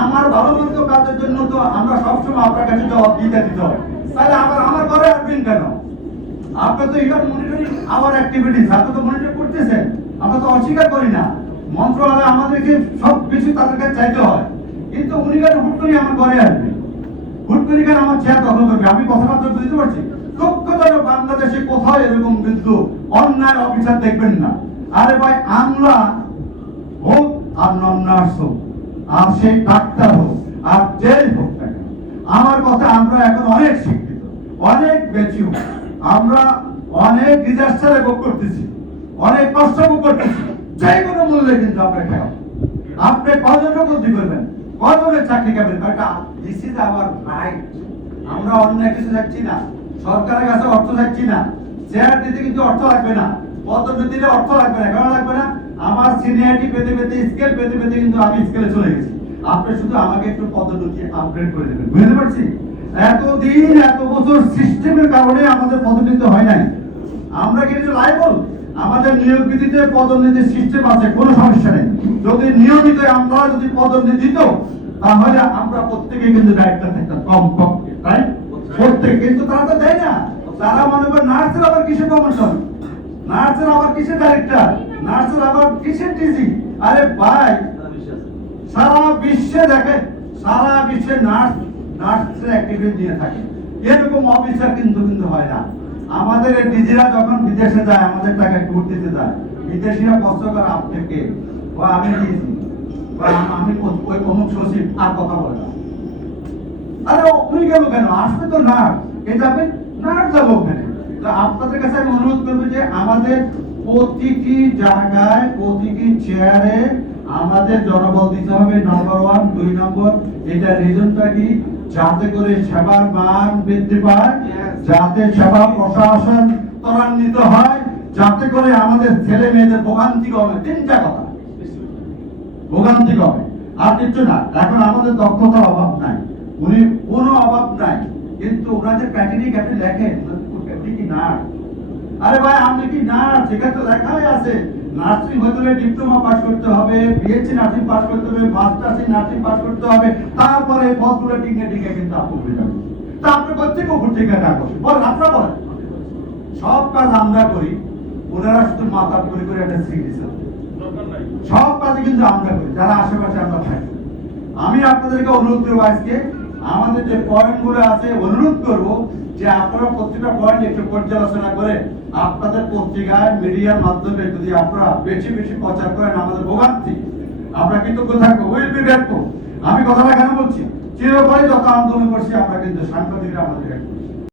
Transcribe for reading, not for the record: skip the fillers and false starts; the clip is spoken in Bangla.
আমার ভালো মন্দ কাজের জন্য তো আমরা সবসময় আপনার কাছে জবাব দিতে হবে, তাহলে আমার ঘরে আসবেন কেন? আপনি তো ইউর মনিটরিং আওয়ার অ্যাক্টিভিটিস, আপনি তো মনিটর করতেছেন, আমরা তো অস্বীকার করি না। মন্ত্রণালয় আমাদেরকে সব কিছু তাদের কাছে চাইতে হয়, কিন্তু উনি কেন হুট করে আমার ঘরে আসবে, হুট করে কেন আমার চেয়ার দখল করবে? আমি কথাবার্তা বুঝতে পারছি, লক্ষ্যতর বাংলাদেশে কোথাও এরকম কিন্তু অন্যায় অফিসার দেখবেন না। আরে ভাই, আমলা হোক আর নন নার্স হোক আর সেই ডাক্তার হোক আর যেই হোক না কেন, আমার কথা আমরা এখন অনেক শিক্ষিত, অনেক বেঁচে, আমরা অনেক ডিজাস্টারে ভোগ করতেছি, অনেক কষ্ট ভোগ করতেছি, যে কোনো মূল্যে কিন্তু আমরা খেয়াল আপনি কজনের বুদ্ধি করবেন, কজনের চাকরি খাবেন, দিস ইজ আওয়ার রাইট। আমরা অন্য কিছু চাচ্ছি না, সরকারের কাছে অর্থ চাচ্ছি না, চেয়ার দিতে কিন্তু অর্থ লাগবে না, পদোন্নতি দিলে অর্থ লাগবে না, কেন লাগবে না? আমার সিনিয়রিটি পেতে পেতে স্কেল পেতে পেতে কিন্তু আমি স্কেলে চলে গেছি, আপনি শুধু আমাকে একটু পদোন্নতি আপগ্রেড করে দেবেন, বুঝতে পারছি? এতদিন এত বছর সিস্টেমের কারণে আমাদের পদোন্নতি হয় নাই, আমরা কিন্তু লাইবল, আমাদের নিয়োগ বিধিতে পদোন্নতির সিস্টেম আছে, কোনো সমস্যা নেই। যদি নিয়মিত আমরা যদি পদোন্নতি দিত, তাহলে আমরা প্রত্যেকে কিন্তু ডাইরেক্টর থাকতাম কম কম, তাই প্রত্যেক, কিন্তু তারা তো দেয় না। তারা মনে করে নার্সের আবার কিসের প্রমোশন, নার্সের আবার কিসের ডাইরেক্টর, নার্সের আবার কিসের ডিজি। আরে ভাই, সারা বিশ্বে দেখেন, সারা বিশ্বে নার্সের অ্যাক্টিভিটি নিয়ে থাকে, এরকম অফিসার কিন্তু হয় না। আমাদের এই ডিজিরা যখন বিদেশে যায়, আমাদের টাকা ট্যুর দিতে যায়, বিদেশিরা প্রশ্ন করে আপনাকে, বা আমি ডিজি, বা আমি ওই অমুক সচিব, আর কথা বলে না। আরে উনি গেল কেন? আসবে তো নার্স, কে যাবে? নার্স যাবো ওখানে। তো আপনাদের কাছে আমি অনুরোধ করবো যে আমাদের প্রতিটি জায়গায়, প্রতিটি চেয়ারে আমাদের জনবল দিতে হবে, নাম্বার 1। 2 নম্বর, এটা রিজনটা কি? যাতে করে সেবার মান বৃদ্ধি পায়, যাতে সেবা প্রশাসন ত্বরান্বিত হয়, যাতে করে আমাদের ছেলে মেয়েদের ভোগান্তি কমে। 3টা কথা, ভোগান্তি কমে, আর কিছু না। এখন আমাদের দক্ষতার অভাব নাই, উনি কোনো অভাব নাই, কিন্তু ওনাদের ক্রাইটেরিয়া আপনি লেখেন কি নার্স। আরে ভাই, আপনি কি নার্স? এখানে তো লেখাই আছে নার্সিং হতে ডিপ্লোমা পাস করতে হবে, বিএসসি নার্সিং পাস করতে হবে, মাস্টার্স ইন নার্সিং পাস করতে হবে, তারপরে পদগুলো টিকে কিন্তু আপনি উঠে যাবেন। তা আপনি প্রত্যেকে উপর থেকে ডাকবেন, বলেন, আপনারা বলেন। সব কাজ আমরা করি, ওনারা শুধু মাথা করে একটা সিরিজ, সব কাজে কিন্তু আমরা করি, যারা আশেপাশে আমরা থাকি। আমি আপনাদেরকে অনুরোধ করবো, আজকে আমাদের যে পয়েন্ট গুলো আছে, অনুরোধ করবো যে আপনারা প্রত্যেকটা পয়েন্ট একটু পর্যালোচনা করে আপনাদের পত্রিকায়, মিডিয়ার মাধ্যমে যদি আপনারা বেশি বেশি প্রচার করেন আমাদের ভোগান্তি, আমরা কিন্তু কোথায় উইল বি গ্রেটফুল। আমি কথাটা কেন বলছি, চিরপরে যত আন্দোলন করছি আমরা কিন্তু সাংবাদিকরা আমাদের